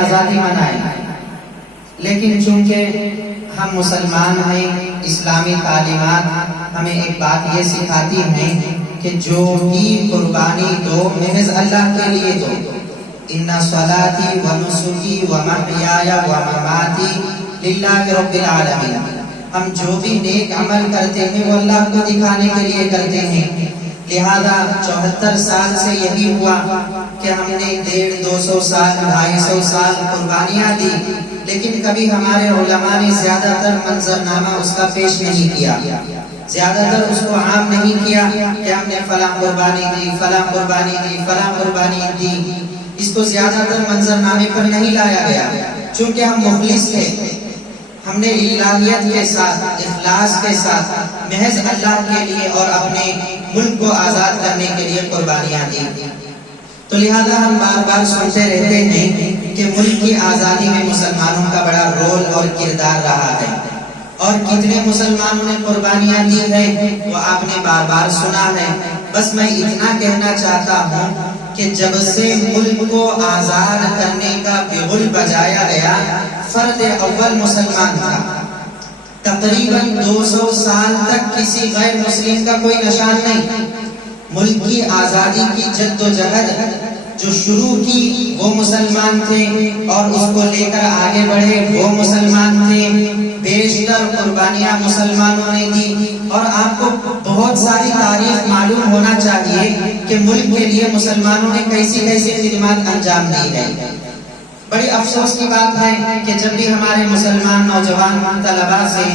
آزادی منائیں، لیکن چونکہ ہم مسلمان ہیں، اسلامی تعلیمات ہمیں ایک بات یہ سکھاتی ہیں کہ جو بھی قربانی دو محض اللہ کے لیے دو۔ ان صلاتی و نسکی و محیای و مماتی للہ رب العالمین۔ ہم جو بھی نیک عمل کرتے ہیں وہ اللہ کو دکھانے کے لیے کرتے ہیں، لہذا 74 سال سے یہی ہوا کہ ہم نے 150 سال 250 سال قربانیاں دی، لیکن کبھی ہمارے علماء نے زیادہ تر منظرنامہ اس کا پیش نہیں کیا، زیادہ تر اس کو عام نہیں کیا کہ ہم نے فلاں قربانی دی، فلاں قربانی دی، فلاں قربانی دی۔ اس کو زیادہ تر منظرنامے پر نہیں لایا گیا، چونکہ ہم مخلص تھے، ہم نے الہیت کے ساتھ، اخلاص کے ساتھ محض اللہ کے لیے اور اپنے ملک کو آزاد کرنے کے لیے قربانیاں دی۔ تو لہذا ہم بار بار سنتے رہتے ہیں کہ ملک کی آزادی میں مسلمانوں کا بڑا رول اور کردار رہا ہے، اور کتنے مسلمانوں نے قربانیاں دی ہیں وہ آپ نے بار بار سنا ہے۔ بس میں اتنا کہنا چاہتا ہوں کہ جب سے ملک کو آزاد کرنے کا بغل بجایا گیا، فرد اول مسلمان تھا۔ تقریباً 200 سال تک کسی غیر مسلم کا کوئی نشان نہیں۔ ملک کی آزادی کی جد و جہد جو شروع کی وہ مسلمان تھے، اور اس کو لے کر آگے بڑھے وہ مسلمان تھے۔ بیشتر قربانیاں مسلمانوں نے دی، اور آپ کو بہت ساری تاریخ معلوم ہونا چاہیے کہ ملک کے لیے مسلمانوں نے کیسی کیسی خدمات انجام دی ہے۔ بڑی افسوس کی بات ہے کہ جب بھی ہمارے مسلمان نوجوان طلباء سے،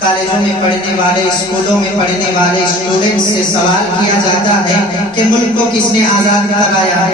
کالجوں میں پڑھنے والے، اسکولوں میں پڑھنے والے اسٹوڈنٹ سے سوال کیا جاتا ہے کہ ملک کو کس نے آزاد کرایا،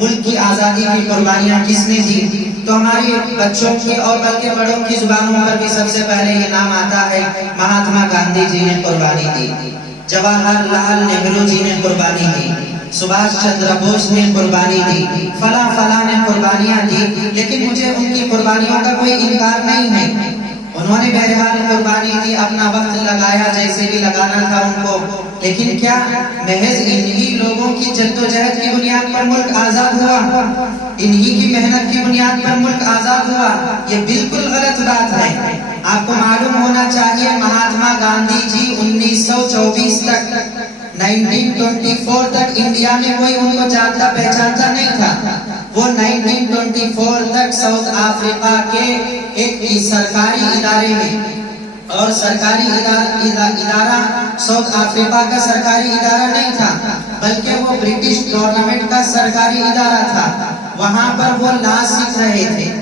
ملک کی آزادی کی قربانیاں کس نے دی، تو ہماری بچوں کی اور بلکہ بڑوں کی زبانوں پر بھی سب سے پہلے یہ نام آتا ہے مہاتما گاندھی جی نے قربانی دی، جواہر لال نہرو جی نے قربانی دی، سبھاش چندر بوس نے قربانی دی، فلاں فلاں نے قربانیاں دی۔ لیکن مجھے ان کی قربانیوں کا کوئی انکار نہیں ہے، انہوں نے بہرحال قربانی دی، اپنا وقت لگایا جیسے بھی لگانا تھا ان کو، لیکن کیا محض انہی لوگوں کی جد و جہد کی بنیاد پر ملک آزاد ہوا؟ انہی کی محنت کی بنیاد پر ملک آزاد ہوا؟ یہ بالکل غلط بات ہے۔ آپ کو معلوم ہونا چاہیے مہاتما گاندھی جی 1924 تک، 1924 تک انڈیا میں کوئی ان کو جانتا پہچانتا نہیں تھا۔ وہ 1924 تک ساؤتھ افریقہ کے ایک سرکاری ادارے میں، اور سرکاری ادارہ ساؤتھ افریقہ کا سرکاری ادارہ نہیں تھا، بلکہ وہ برٹش گورنمنٹ کا سرکاری ادارہ تھا۔ وہاں پر وہ لا سیکھ رہے تھے،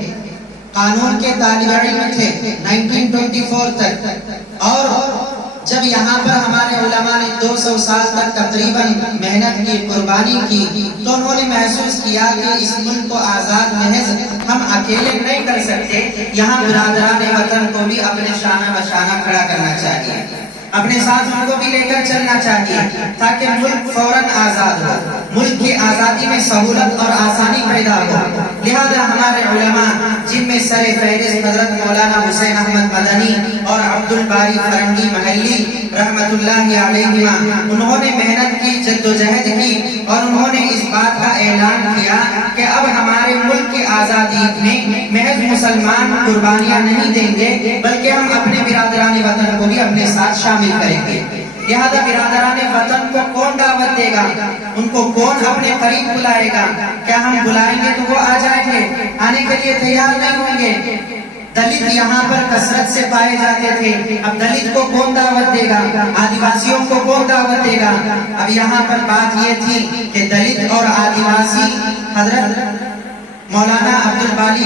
قانون کے طالب علم تھے 1924 تک، اور جب یہاں پر ہمارے علماء نے 200 سال تک تقریباً محنت کی، قربانی کی، تو انہوں نے محسوس کیا کہ اس ملک کو آزاد محض ہم اکیلے نہیں کر سکتے، یہاں برادران وطن کو بھی اپنے شانہ بشانہ کھڑا کرنا چاہیے، اپنے ساتھ ان کو بھی لے کر چلنا چاہیے، تاکہ ملک فوراً آزاد ہو، ملک کی آزادی میں سہولت اور آسانی پیدا ہو۔ لہذا ہمارے علماء، جن میں سر فہرست حضرت مولانا حسین احمد مدنی اور عبد الباری فرنگی محلی رحمت اللہ علیہما، انہوں نے محنت کی، جد و جہد کی، اور انہوں نے اس بات کا اعلان کیا کہ اب ہمارے ملک کی آزادی میں محض مسلمان قربانیاں نہیں دیں گے، بلکہ ہم اپنے برادران وطن کو بھی اپنے ساتھ شامل کریں گے۔ لہذا برادران وطن کو کون دعوت دے گا؟ ان کو کون اپنے قریب بلائے گا؟ کیا ہم بلائیں گے تو وہ آ جائیں گے؟ آنے کے لیے تیار نہیں ہوں گے۔ دلت یہاں پر کثرت سے پائے جاتے تھے، اب دلت کو کون دعوت دے گا؟ آدیواسیوں کو کون دعوت دے گا؟ اب یہاں پر بات یہ تھی کہ دلت اور آدیواسی، حضرت مولانا عبد الباری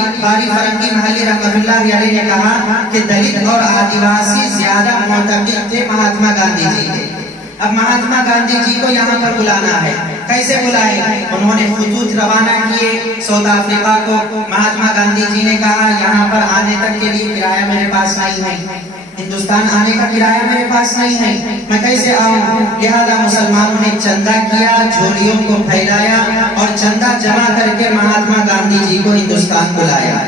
فرنگی محلی رحمت اللہ علیہ نے کہا کہ دلت اور آدیواسی زیادہ معتقد تھے مہاتما گاندھی جی کے۔ اب مہاتما گاندھی جی کو یہاں پر بلانا ہے، کیسے بلائے؟ انہوں نے خطوط روانہ کیے ساؤتھ افریقہ کو۔ مہاتما گاندھی جی نے کہا یہاں پر آنے تک کے لیے کرایہ میرے پاس نہیں ہے، ہندوستان آنے کا کرایہ میرے پاس نہیں ہے، میں کیسے آؤں؟ لہذا مسلمانوں نے چندہ کیا، جھولیوں کو پھیلایا، اور چندہ جمع کر کے مہاتما گاندھی جی کو ہندوستان بلایا۔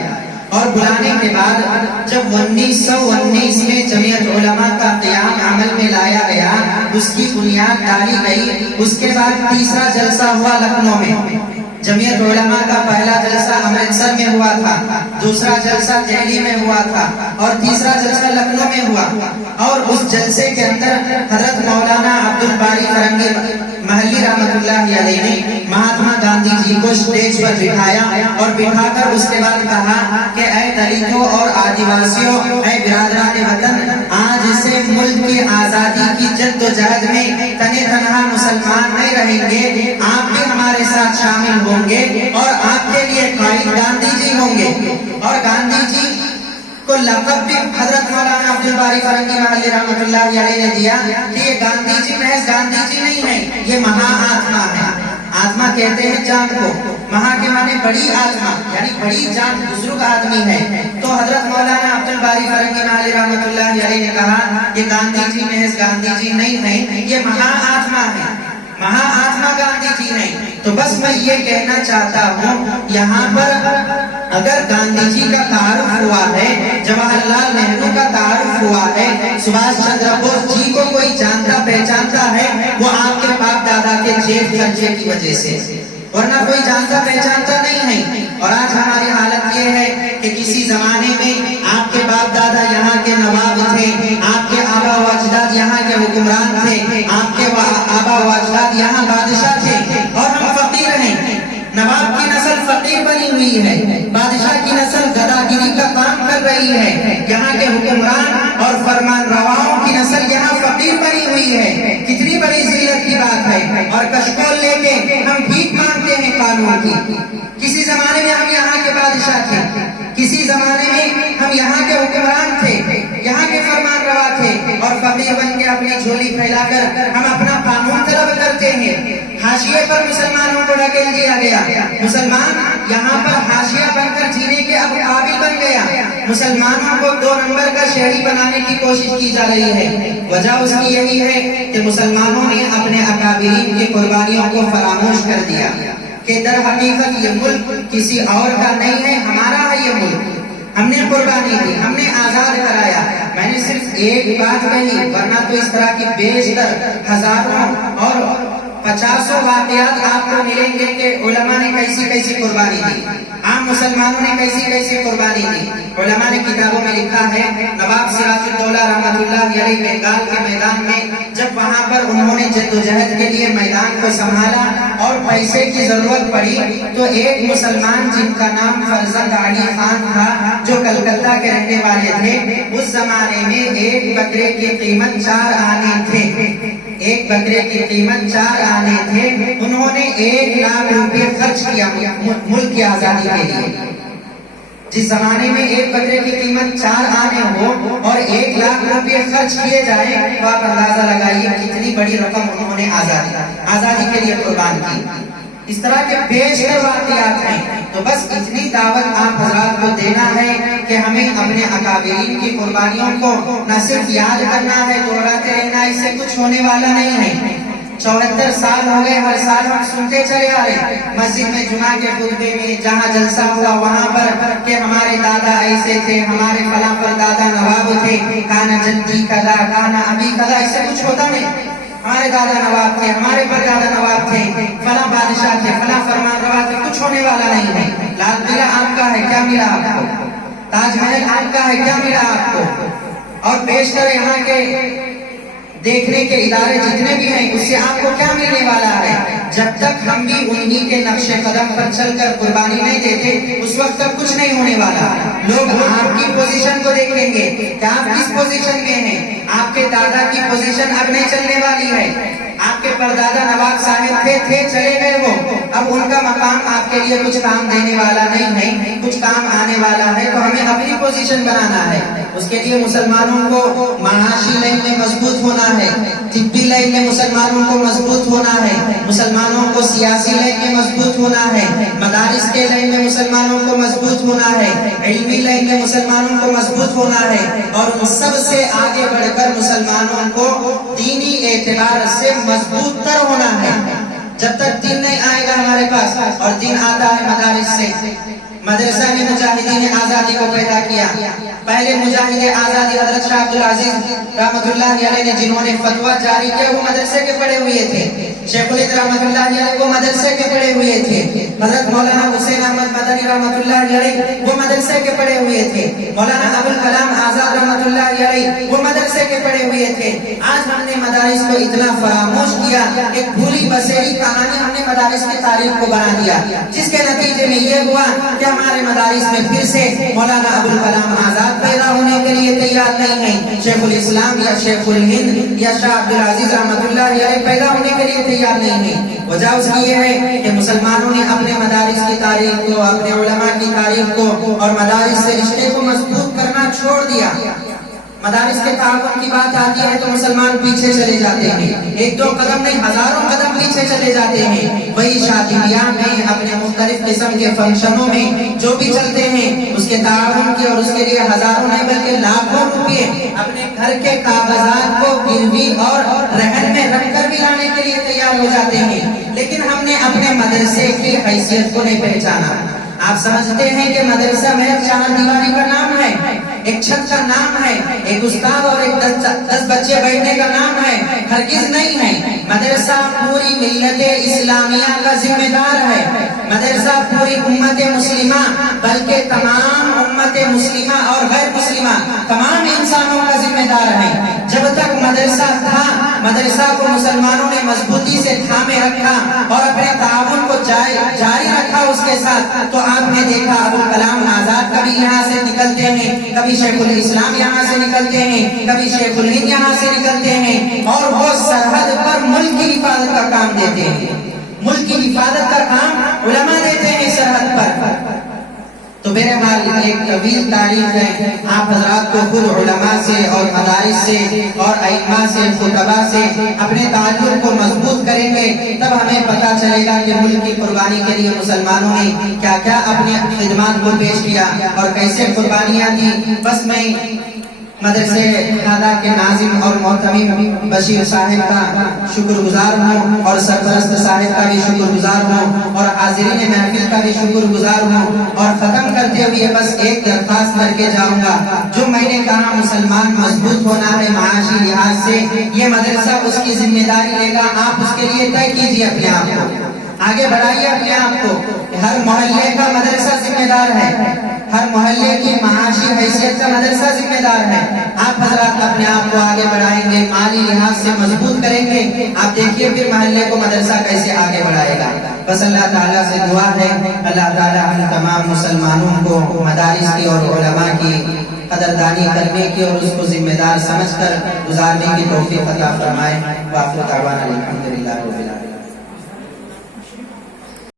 اور بلانے کے بعد جب 1919 میں جمعیت علماء کا قیام عمل میں لایا گیا، اس کی بنیاد ڈالی گئی، اس کے بعد تیسرا جلسہ ہوا لکھنؤ میں۔ جمعیت علماء کا پہلا جلسہ امرتسر ہوا تھا، دوسرا جلسہ دہلی میں ہوا تھا اور تیسرا جلسہ لکھنؤ میں ہوا. اور اس جلسے کے اندر حضرت مولانا عبد الباری فرنگی محلی رحمت اللہ علیہ نے مہاتما گاندھی جی کو اسٹیج پر بٹھایا اور بٹھا کر اس کے بعد کہا کہ اے دلتوں اور آدیواسیوں، اے برادران وطن، آج سے ملک کی آزادی کی جد و جہد میں تنے تنہا مسلمان نہیں رہیں گے، آپ بھی ہمارے ساتھ شامل ہوں گے اور آپ کے لیے قائد گاندھی جی ہوں گے. اور گاندھی جی کو لقب بھی حضرت مولانا عبد الباری فرنگی محلی رحمت اللہ علیہ نے دیا کہ یہ گاندھی جی محض گاندھی جی نہیں ہے، یہ مہا آتما ہے. آتما کہتے ہیں جان کو، مہا کے معنی بڑی آتما، یعنی بڑی جان بزرگ آدمی ہے. تو حضرت مولانا عبد الباری فرنگی محلی رحمت اللہ علیہ نے کہا کہ گاندھی جی محض گاندھی جی نہیں ہے، یہ مہا آتما ہے، مہا آتما گاندھی جی نہیں. تو بس میں یہ کہنا چاہتا ہوں، یہاں پر اگر گاندھی جی کا تعارف ہوا ہے، جواہر لال نہرو کا تعارف ہوا ہے، سبھاش چندر بوس جی کو کوئی جانتا پہچانتا ہے، وہ آپ کے باپ دادا کے جیب خرچے کی وجہ سے، ورنہ کوئی جانتا پہچانتا نہیں ہے. اور آج ہماری حالت یہ ہے کہ کسی زمانے میں آپ کے باپ دادا یہاں کے نواب تھے، آپ کے آبا و اجداد یہاں کے حکمران تھے، آپ کے آبا و اجداد یہاں بادشاہ تھے، اور ہم فقیر ہیں. نواب کی نسل فقیر بنی ہوئی ہے، بادشاہ کی نسل گداگری کا کام کر رہی ہے، یہاں کے حکمران اور فرمان رواؤں کی نسل یہاں فقیر بنی ہوئی ہے. کتنی بڑی ذلت کی بات ہے. اور کشکول لے کے ہم بھیک مانگتے ہیں قانون کی. کسی زمانے میں ہم یہاں کے بادشاہ تھے، کسی زمانے میں ہم یہاں کے حکمران تھے، یہاں کے فرمان روا تھے، اور فقیر بن کے اپنی جھولی پھیلا کر ہم اپنا قانون طلب کرتے ہیں. حاشیے پر مسلمانوں کو ڈھکیل دیا گیا، مسلمان یہاں پر حاشیہ بن کر جینے کے اب قابل بن گیا. مسلمانوں کو 2 نمبر کا شہری بنانے کی کوشش کی جا رہی ہے. وجہ اس کی یہی ہے کہ مسلمانوں نے اپنے اکابرین کی قربانیوں کو فراموش کر دیا کہ در حقیقت یہ ملک کسی اور کا نہیں ہے، ہمارا ہے یہ ملک. ہم نے قربانی دی، ہم نے آزاد کرایا. میں نے صرف ایک بات کہی، ورنہ تو اس طرح کی بیشتر ہزاروں اور 50 واقعات آپ کو ملیں گے کہ علماء نے کیسی کیسی قربانی دی، عام مسلمانوں نے کیسی کیسی قربانی دی. علماء نے کتابوں میں لکھا ہے، نواب سراج الدولہ رحمت اللہ علیہ بنگال کے میدان میں جب وہاں پر انہوں نے جد و جہد کے لیے میدان کو سنبھالا اور پیسے کی ضرورت پڑی، تو ایک مسلمان جن کا نام فرزند علی خان تھا، جو کلکتہ کے رہنے والے تھے، اس زمانے میں ایک بکرے کی قیمت 4 آنے تھے، ایک بکرے کی قیمت 4 آنے تھے. انہوں نے 1 لاکھ روپے خرچ کیا ملک کی آزادی کے لیے. جس زمانے میں ایک بکرے کی قیمت 4 آنے ہو اور 1 لاکھ روپے خرچ کیے جائیں، تو آپ اندازہ لگائیے کتنی بڑی رقم انہوں نے آزادی کے لیے قربان کی. اس طرح کے بیشتر واقعات ہیں. تو بس اتنی دعوت آپ حضرات کو دینا ہے کہ ہمیں اپنے اکابرین کی قربانیوں کو نہ صرف یاد کرنا ہے، دہراتے رہنا، اس سے کچھ ہونے والا نہیں ہے. 74 سال ہو گئے، ہر سال ہم سنتے چلے آ رہے مسجد میں جمعہ کے خطبے میں جہاں جلسہ ہوا وہاں پر کہ ہمارے دادا ایسے تھے، ہمارے فلاں پر دادا نواب تھے، کانا جدی کذا کانا ابھی کذا. اس سے کچھ ہوتا نہیں. ہمارے دادا نواب تھے، ہمارے پر دادا نواب تھے، فلاں بادشاہ تھے، فلاں فرمان روا تھے. کچھ ہونے والا نہیں ہے. لال قلعہ آپ کا ہے، کیا ملا آپ کو؟ تاج محل آپ کا ہے، کیا ملا آپ کو؟ اور بیشتر یہاں کے دیکھنے کے ادارے جتنے بھی ہیں، اس سے آپ کو کیا ملنے والا ہے؟ جب تک ہم بھی انہی کے نقش قدم پر چل کر قربانی نہیں دیتے، اس وقت تک کچھ نہیں ہونے والا. لوگ آپ کی پوزیشن کو دیکھیں گے کہ آپ کس پوزیشن میں ہیں. آپ کے دادا کی پوزیشن اب نہیں چلنے والی ہے. آپ کے پردادا نواب صاحب تھے چلے گئے وہ. اب ان کا مقام آپ کے لیے کچھ کام دینے والا نہیں ہے، کچھ کام آنے والا ہے. تو ہمیں اپنی پوزیشن بنانا ہے. اس کے لیے مسلمانوں کو معاشی لائن میں مضبوط ہونا ہے، طبی لائن میں مسلمانوں کو مضبوط ہونا ہے، مسلمانوں کو سیاسی لائن میں مضبوط ہونا ہے، مدارس کے لائن میں مسلمانوں کو مضبوط ہونا ہے، علمی لائن میں مسلمانوں کو مضبوط ہونا ہے. اور ان سب سے آگے بڑھ کر مسلمانوں کو دینی اعتبار سے مضبوط تر ہونا ہے. جب تک دین نہیں آئے گا ہمارے پاس، اور دین آتا ہے مدارس سے. مدرسہ نے مجاہدین آزادی کو پیدا کیا. پہلے مجاہد آزادی حضرت شاہ عبدالعزیز رحمت اللہ علیہ نے جنہوں نے فتویٰ جاری کیا، وہ مدرسے کے پڑھے ہوئے تھے. شیخ الہند رحمۃ اللہ علیہ وہ مدرسے کے پڑھے ہوئے تھے، حضرت مولانا حسین احمد مدنی رحمۃ اللہ علیہ وہ مدرسے کے پڑھے ہوئے تھے، مولانا ابوالکلام آزاد رحمۃ اللہ علیہ وہ مدرسے کے پڑھے ہوئے تھے۔ آج ہم نے مدارس کو اتنا فراموش کیا، ایک بھولی بسیری کہانی ہم نے مدارس کی تاریخ کو بنا دیا، جس کے نتیجے میں یہ ہوا کہ ہمارے مدارس میں پھر سے مولانا ابوالکلام آزاد پیدا ہونے کے لیے تیار نہیں ہیں، شیخ الاسلام یا شیخ الہند یا شاہ عبدالعزیز رحمۃ اللہ علیہ پیدا ہونے کے لیے تیار نہیں ہیں۔ وجہ اس کی یہ ہے کہ مسلمانوں نے اپنے مدارس کی تاریخ کو، اپنے علماء کی تاریخ کو اور مدارس سے رشتے کو مضبوط کرنا چھوڑ دیا۔ مدارس کے تعاون کی بات آتی ہے تو مسلمان پیچھے چلے جاتے ہیں، ایک دو قدم نہیں ہزاروں قدم پیچھے چلے جاتے ہیں۔ وہی شادیاں میں اپنے مختلف قسم کے فنکشنوں میں جو بھی چلتے ہیں اس کے تعاون کی اور اس کے لیے ہزاروں نہیں بلکہ لاکھوں روپے اپنے گھر کے کاغذات کو گروی اور رہن میں رکھ کر بھی لانے کے لیے تیار ہو جاتے ہیں، لیکن ہم نے اپنے مدرسے کی حیثیت کو نہیں پہچانا۔ آپ سمجھتے ہیں کہ مدرسہ محض چار دیواری کا نام ہے، ایک چھت کا نام ہے، ایک استاد اور ایک 10 بچے بیٹھنے کا نام ہے، ہرگز نہیں ہے۔ مدرسہ پوری ملت اسلامیہ کا ذمہ دار ہے، مدرسہ پوری امت مسلمہ بلکہ تمام امت مسلمہ اور غیر مسلمہ تمام انسانوں کا ذمہ دار ہے۔ جب تک مدرسہ تھا، مدرسہ کو مسلمانوں نے مضبوطی سے تھامے رکھا اور اپنے تعاون کو جاری رکھا اس کے ساتھ، تو آپ نے دیکھا ابوالکلام آزاد کبھی یہاں سے نکلتے ہیں، کبھی شیخ الاسلام یہاں سے نکلتے ہیں، کبھی شیخ الہند یہاں سے نکلتے ہیں اور وہ سرحد پر ملک کی حفاظت کا کام دیتے ہیں، ملک کی حفاظت کا کام علماء دیتے ہیں سرحد پر۔ تو میرے بھائی ایک طویل تاریخ ہے، آپ حضرات کو خود علماء سے اور مدارس سے اور ائمہ سے خطباء سے اپنے تعلق کو مضبوط کریں گے، تب ہمیں پتہ چلے گا کہ ملک کی قربانی کے لیے مسلمانوں نے کیا کیا اپنے خدمات کو پیش کیا اور کیسے قربانیاں دی۔ بس میں مدرسے خادہ کے ناظم اور محتمم بشیر صاحب کا شکر گزار ہوں اور سرپرست صاحب کا بھی شکر گزار ہوں اور حاضرین محفل کا بھی شکر گزار ہوں، اور ختم کرتے ہوئے بس ایک درخواست کر کے جاؤں گا، جو میں نے کہا مسلمان مضبوط ہونا ہے معاشی لحاظ سے، یہ مدرسہ اس کی ذمہ داری لے گا، آپ اس کے لیے طے کیجیے اپنے آپ کو، آگے بڑھائیے اپنے آپ کو۔ ہر محلے کا مدرسہ ذمہ دار ہے، ہر محلے کی معاشی حیثیت کا مدرسہ ذمہ دار ہے۔ آپ حضرات اپنے آپ کو آگے بڑھائیں گے، مالی لحاظ سے مضبوط کریں گے، آپ دیکھیے پھر محلے کو مدرسہ کیسے آگے بڑھائے گا۔ بس اللہ تعالیٰ سے دعا ہے اللہ تعالیٰ ہم تمام مسلمانوں کو مدارس کی اور علماء کی قدردانی کرنے کی اور اس کو ذمہ دار سمجھ کر گزارنے کی توفیق عطا فرمائے۔ وآخر دعوانا الحمدللہ رب العالمین۔